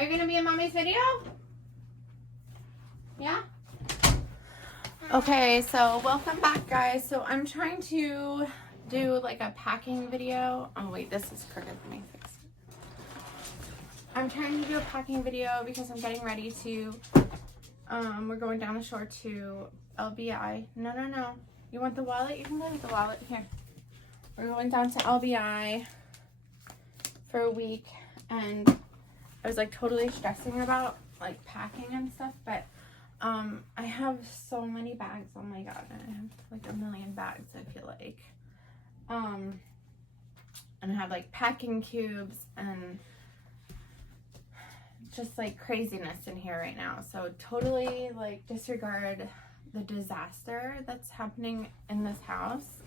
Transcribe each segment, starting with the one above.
Are you going to be in Mommy's video? Yeah? Okay, so welcome back, guys. So I'm trying to do like a packing video. Oh, wait, this is crooked. Let me fix it. I'm trying to do a packing video because I'm getting ready to, we're going down the shore to LBI. No. You want the wallet? You can go with the wallet. Here. We're going down to LBI for a week, and I was like totally stressing about like packing and stuff, but I have so many bags. Oh my god, I have like a million bags, I feel like. And I have like packing cubes and just like craziness in here right now. So totally like disregard the disaster that's happening in this house.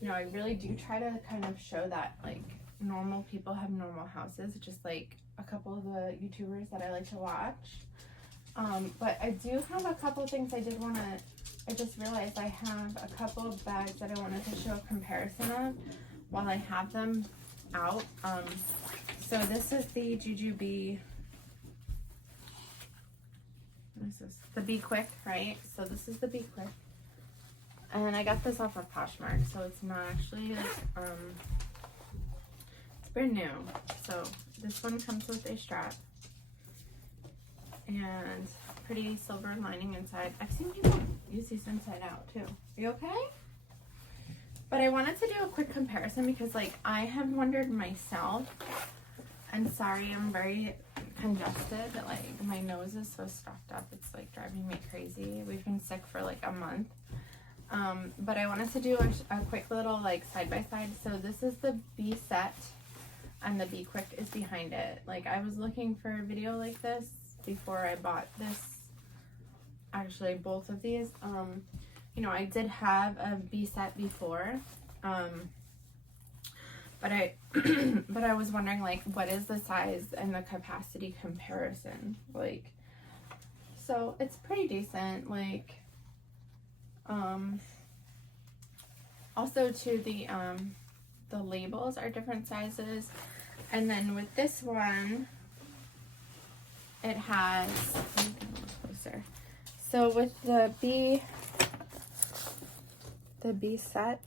You know, I really do try to kind of show that like normal people have normal houses, just like a couple of the YouTubers that I like to watch. But I do have a couple things I did want to, I just realized I have a couple of bags that I wanted to show a comparison of while I have them out. So this is the Jujube, what is this? The Be Quick, right? So this is the Be Quick. And I got this off of Poshmark, so it's not actually like, it's brand new. So this one comes with a strap and pretty silver lining inside. I've seen people use these inside out too. Are you okay? But I wanted to do a quick comparison because like I have wondered myself, and sorry, I'm very congested. Like my nose is so stuffed up, it's like driving me crazy. We've been sick for like a month. But I wanted to do a quick little like side by side. So this is the Be Set and the Be Quick is behind it. Like I was looking for a video like this before I bought this, actually both of these. You know, I did have a Be Set before, but I was wondering like what is the size and the capacity comparison like. So it's pretty decent. Like also to the labels are different sizes, and then with this one it has, let me get a little closer. So with the Be Set,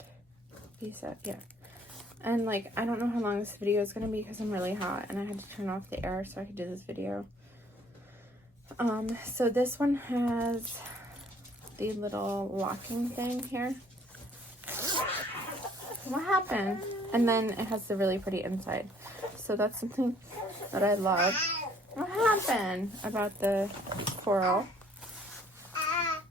yeah. And like I don't know how long this video is gonna be because I'm really hot and I had to turn off the air so I could do this video. So this one has the little locking thing here. What happened? And then it has the really pretty inside. So that's something that I love. What happened about the coral?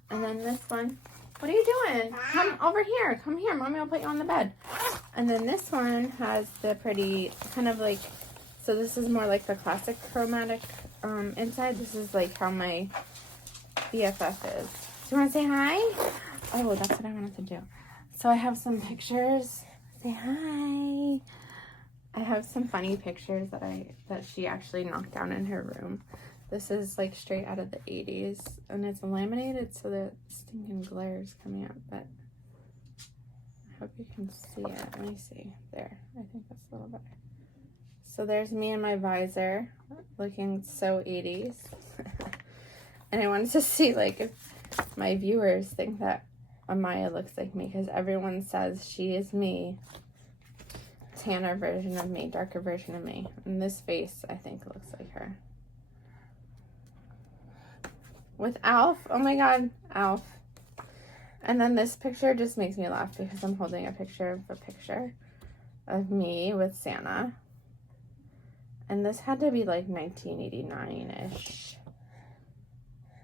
And then this one. What are you doing? Come over here. Come here. Mommy will put you on the bed. And then this one has the pretty kind of like, so this is more like the classic chromatic inside. This is like how my BFF is. Do you want to say hi? Oh, that's what I wanted to do. So I have some pictures. Say hi. I have some funny pictures that she actually knocked down in her room. This is like straight out of the 80s, and it's laminated so the stinking glare is coming out, but I hope you can see it. Let me see. There. I think that's a little better. So there's me and my visor looking so 80s. And I wanted to see like if my viewers think that Amaya looks like me, because everyone says she is me. Tanner version of me, darker version of me. And this face, I think, looks like her. With Alf. Oh my god, Alf. And then this picture just makes me laugh because I'm holding a picture of me with Santa. And this had to be like 1989-ish.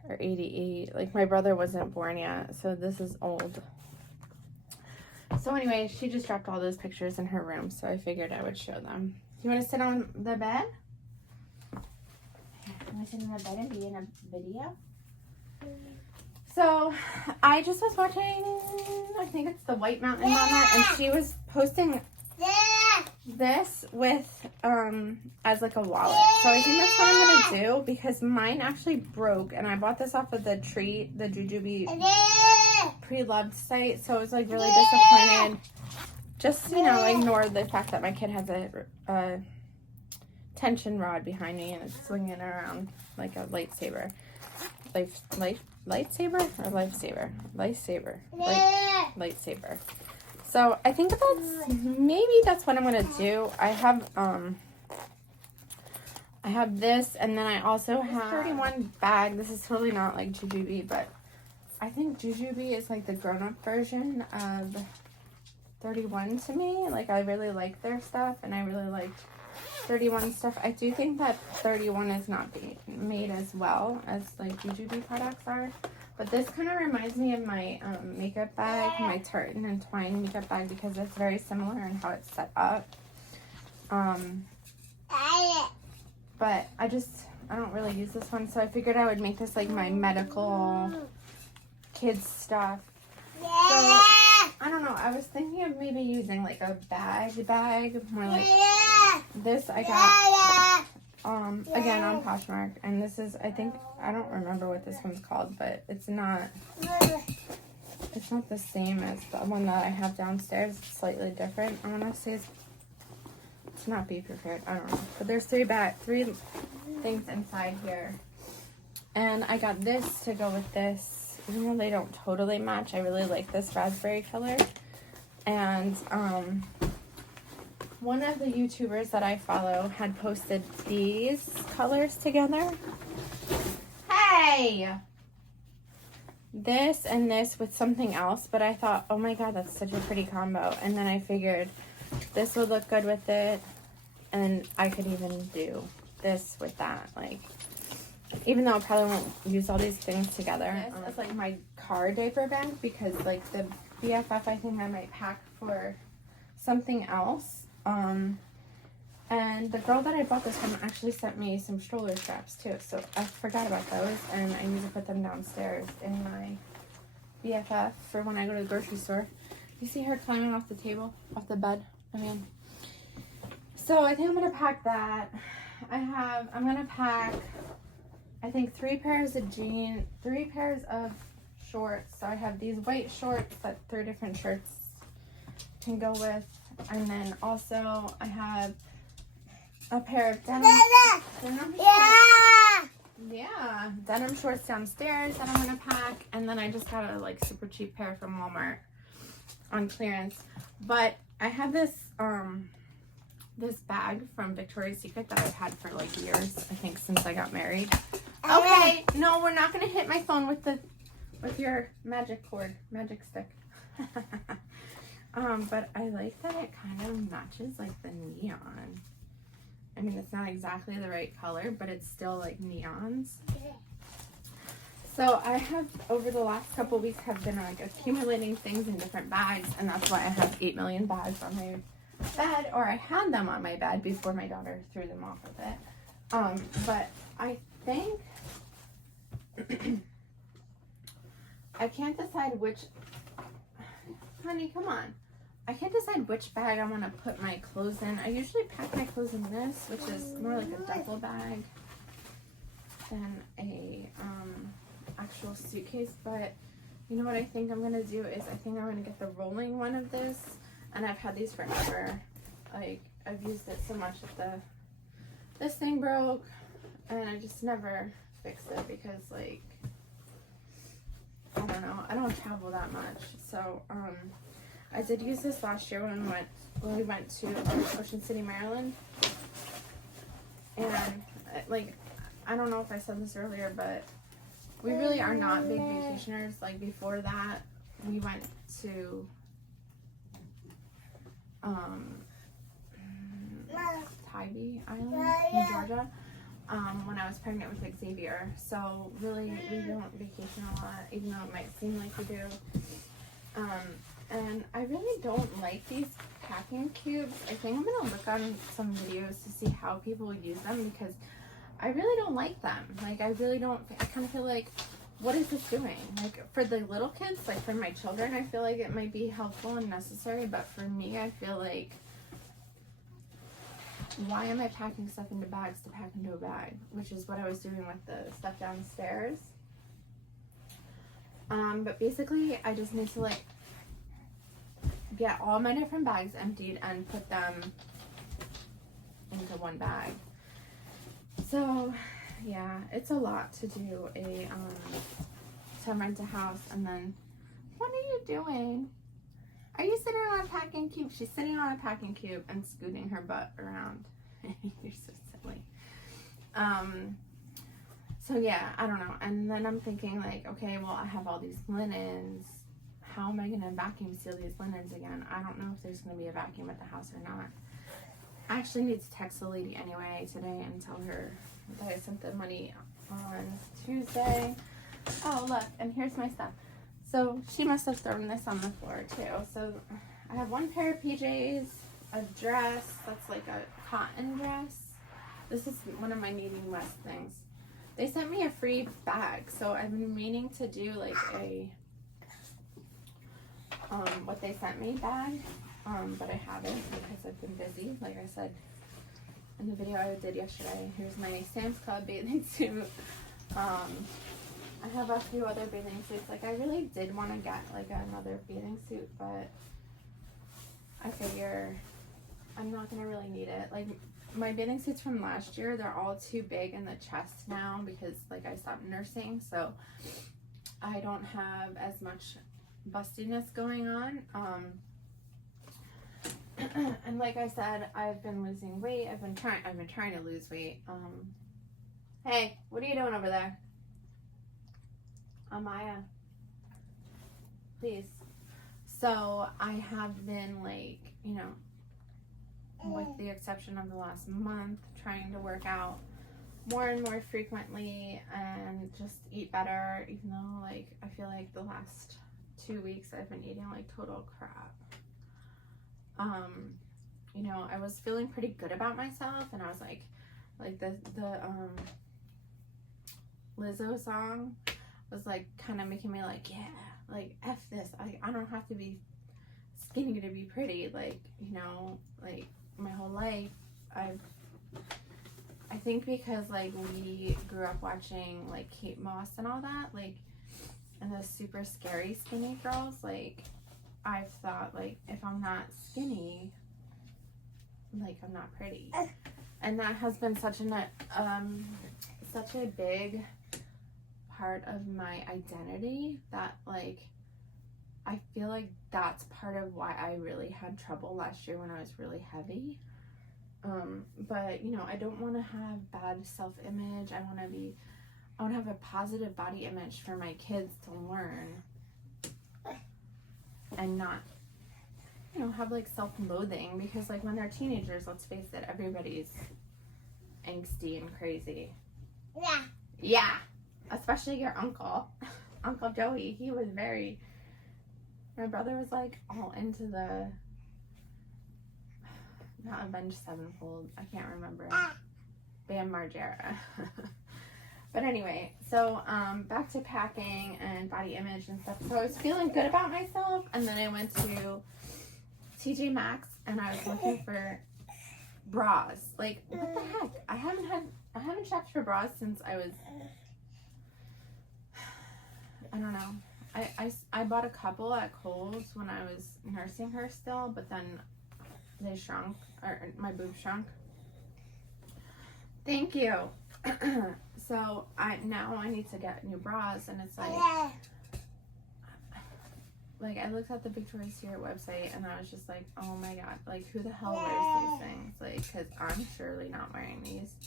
Or 88. Like my brother wasn't born yet, so this is old. So anyway, she just dropped all those pictures in her room, so I figured I would show them. You want to sit on the bed? You want to sit on the bed and be in a video? So I just was watching, I think it's the White Mountain Mama, and she was posting this with as like a wallet. So I think that's what I'm gonna do, because mine actually broke, and I bought this off of the Jujube pre-loved site, so I was like really disappointed. Just, you know, ignore the fact that my kid has a tension rod behind me, and it's swinging around like a lightsaber. Lightsaber or lifesaver? Lightsaber. So I think that's what I'm gonna do. I have this, and then I also have 31 bag. This is totally not like Jujube, but I think Jujube is like the grown-up version of 31 to me. Like, I really like their stuff, and I really liked 31 stuff. I do think that 31 is not being made as well as like Jujube products are, but this kind of reminds me of my makeup bag, my tartan and twine makeup bag, because it's very similar in how it's set up. But I don't really use this one, so I figured I would make this like my medical kids stuff. So I don't know, I was thinking of maybe using like a bag, more like this. I got again on Poshmark, and this is, I don't remember what this one's called, but it's not the same as the one that I have downstairs. It's slightly different. I want to say it's not Be Prepared, I don't know, but there's three things inside here, and I got this to go with this. Even though they don't totally match, I really like this raspberry color. And one of the YouTubers that I follow had posted these colors together. Hey! This and this with something else, but I thought, oh my god, that's such a pretty combo. And then I figured this would look good with it, and I could even do this with that. Like, even though I probably won't use all these things together. It's like my car diaper bag, because like the BFF, I think I might pack for something else. And the girl that I bought this from actually sent me some stroller straps too, so I forgot about those, and I need to put them downstairs in my BFF for when I go to the grocery store. You see her climbing off the table, off the bed? I mean, so I think I'm gonna pack that. I'm gonna pack, I think 3 pairs of jeans, 3 pairs of shorts. So I have these white shorts that 3 different shirts can go with. And then also I have a pair of denim shorts downstairs that I'm gonna pack. And then I just got a like super cheap pair from Walmart on clearance. But I have this this bag from Victoria's Secret that I've had for like years, I think since I got married. Okay, no, we're not gonna hit my phone with your magic stick. But I like that it kind of matches like the neon. I mean, it's not exactly the right color, but it's still like neons. So I have, over the last couple weeks, have been like accumulating things in different bags, and that's why I have 8 million bags on my bed, or I had them on my bed before my daughter threw them off of it. But I think I can't decide which, honey, come on. I can't decide which bag I want to put my clothes in. I usually pack my clothes in this, which is more like a duffel bag than a actual suitcase. But you know what I think I'm going to do is I think I'm going to get the rolling one of this. And I've had these forever. Like, I've used it so much that this thing broke, and I just never fixed it because, like, I don't know, I don't travel that much. So I did use this last year when we went to Ocean City, Maryland. And like, I don't know if I said this earlier, but we really are not big vacationers. Like, before that, we went to Tybee Island in Georgia when I was pregnant with Xavier. So really, we don't vacation a lot, even though it might seem like we do. And I really don't like these packing cubes. I think I'm gonna look on some videos to see how people use them, because I really don't like them. Like, I really don't. I kind of feel like, what is this doing? Like, for the little kids, like for my children, I feel like it might be helpful and necessary, but for me, I feel like, why am I packing stuff into bags to pack into a bag? Which is what I was doing with the stuff downstairs. But basically, I just need to like get all my different bags emptied and put them into one bag. So, yeah, it's a lot to do to rent a house. And then, what are you doing? Are you sitting on a packing cube? She's sitting on a packing cube and scooting her butt around. You're so silly. So yeah, I don't know. And then I'm thinking like, okay, well, I have all these linens. How am I going to vacuum seal these linens again? I don't know if there's going to be a vacuum at the house or not. I actually need to text the lady anyway today and tell her that I sent the money on Tuesday. Oh, look, and here's my stuff. So she must have thrown this on the floor too. So I have one pair of PJs, a dress that's like a cotton dress. This is one of my Meeting West things. They sent me a free bag, so I've been meaning to do like a what they sent me bag, but I haven't because I've been busy. Like I said in the video I did yesterday. Here's my Sam's Club bathing suit. I have a few other bathing suits. Like I really did want to get like another bathing suit, but I figure I'm not gonna really need it. Like my bathing suits from last year, they're all too big in the chest now because like I stopped nursing, so I don't have as much bustiness going on. And like I said, I've been losing weight. I've been trying to lose weight. Hey, what are you doing over there? Amaya, please. So I have been like, you know, with the exception of the last month, trying to work out more and more frequently and just eat better, even though like I feel like the last 2 weeks I've been eating like total crap. You know, I was feeling pretty good about myself, and I was like the Lizzo song was like kind of making me like, yeah, like F this, I don't have to be skinny to be pretty. Like, you know, like my whole life I think because like we grew up watching like Kate Moss and all that, like, and those super scary skinny girls, like I've thought like if I'm not skinny, like I'm not pretty. And that has been such a big part of my identity that like I feel like that's part of why I really had trouble last year when I was really heavy. But you know, I don't want to have bad self-image. I want to have a positive body image for my kids to learn and not, you know, have like self-loathing, because like when they're teenagers, let's face it, everybody's angsty and crazy. Yeah, especially your uncle. Uncle Joey, he was very, my brother was like all into the, not Avenged Sevenfold, I can't remember, Bam Margera. But anyway, so back to packing and body image and stuff. So I was feeling good about myself, and then I went to TJ Maxx and I was looking for bras. Like, what the heck? I haven't shopped for bras since I was, I don't know. I bought a couple at Kohl's when I was nursing her still, but then they shrunk, or my boobs shrunk. Thank you. So now I need to get new bras, and it's like I looked at the Victoria's Secret website and I was just like, oh my god, like who the hell wears these things? Like, because I'm surely not wearing these,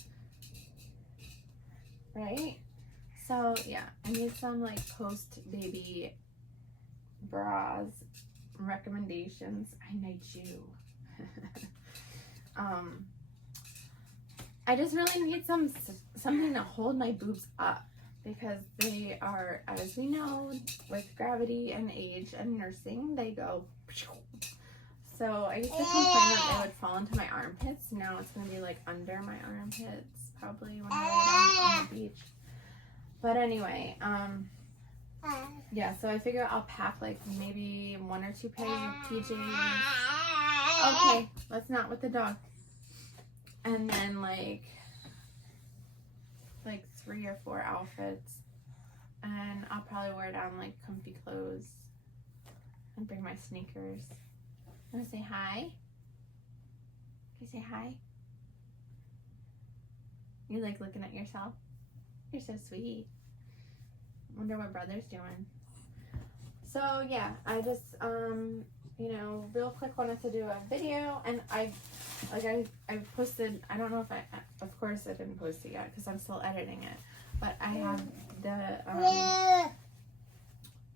right? So yeah, I need some like post baby bras recommendations. I need you. I just really need something to hold my boobs up, because they are, as we know, with gravity and age and nursing, they go. So I used to complain that they would fall into my armpits. Now it's going to be like under my armpits, probably when I'm on the beach. But anyway, yeah, so I figure I'll pack like maybe 1 or 2 pairs of PJs. Okay, let's not with the dog. And then like 3 or 4 outfits, and I'll probably wear down like comfy clothes and bring my sneakers. Wanna say hi? Can you say hi? You like looking at yourself? You're so sweet. Wonder what brother's doing. So yeah, I just you know, real quick wanted to do a video, and I posted, I don't know if of course I didn't post it yet because I'm still editing it, but I have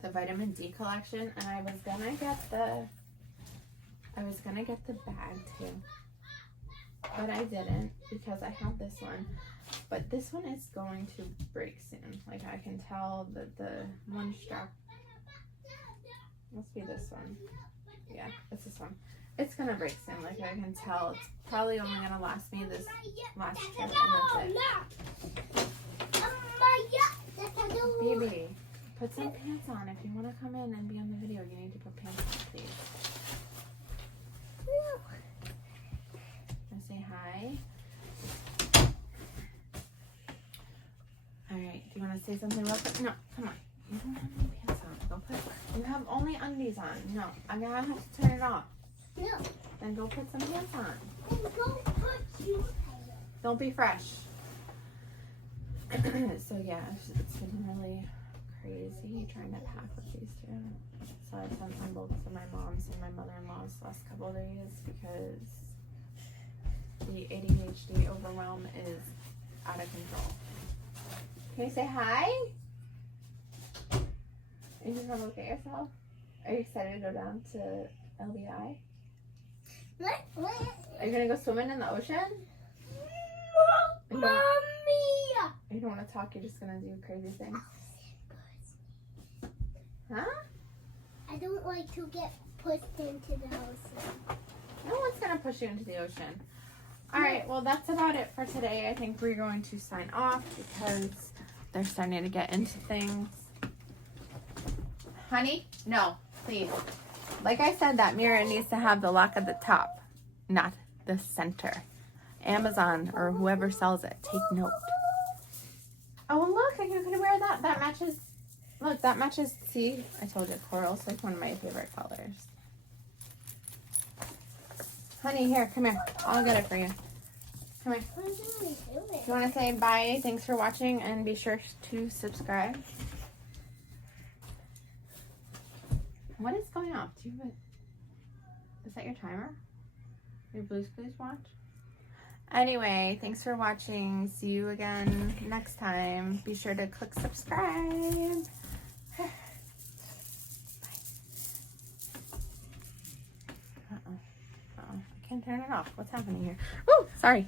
the vitamin D collection, and I was gonna get the bag too, but I didn't because I have this one. But this one is going to break soon. Like, I can tell that the one strap must be this one. Yeah, it's this one. It's gonna break soon. Like, I can tell it's probably only gonna last me this last trip, and that's it. Baby, put some pants on. If you want to come in and be on the video, you need to put pants on, please. Wanna say hi? Alright, do you want to say something real quick? No, come on. You don't have any pants on. Go put. You have only undies on. No, I'm gonna have to turn it off. No. Then go put some pants on. Don't be fresh. So yeah, it's been really crazy trying to pack with these two. So I sent them both to my mom's and my mother-in-law's last couple of days because the ADHD overwhelm is out of control. Can you say hi? Are you gonna look at yourself? Are you excited to go down to LBI? Are you gonna go swimming in the ocean? Mommy! You don't want to talk, you're just gonna do crazy things. Huh? I don't like to get pushed into the ocean. No one's gonna push you into the ocean. Alright, well that's about it for today. I think we're going to sign off because they're starting to get into things. Honey? No, please. Like I said, that mirror needs to have the lock at the top, not the center. Amazon or whoever sells it, take note. Oh, look, you can wear that. That matches. Look, that matches. See, I told you, coral's like one of my favorite colors. Honey, here, come here. I'll get it for you. Come here. You want to say bye? Thanks for watching, and be sure to subscribe. What is going off? Is that your timer? Your Blue's Clues watch? Anyway, thanks for watching. See you again next time. Be sure to click subscribe. Bye. Uh-oh. I can't turn it off. What's happening here? Woo! Sorry.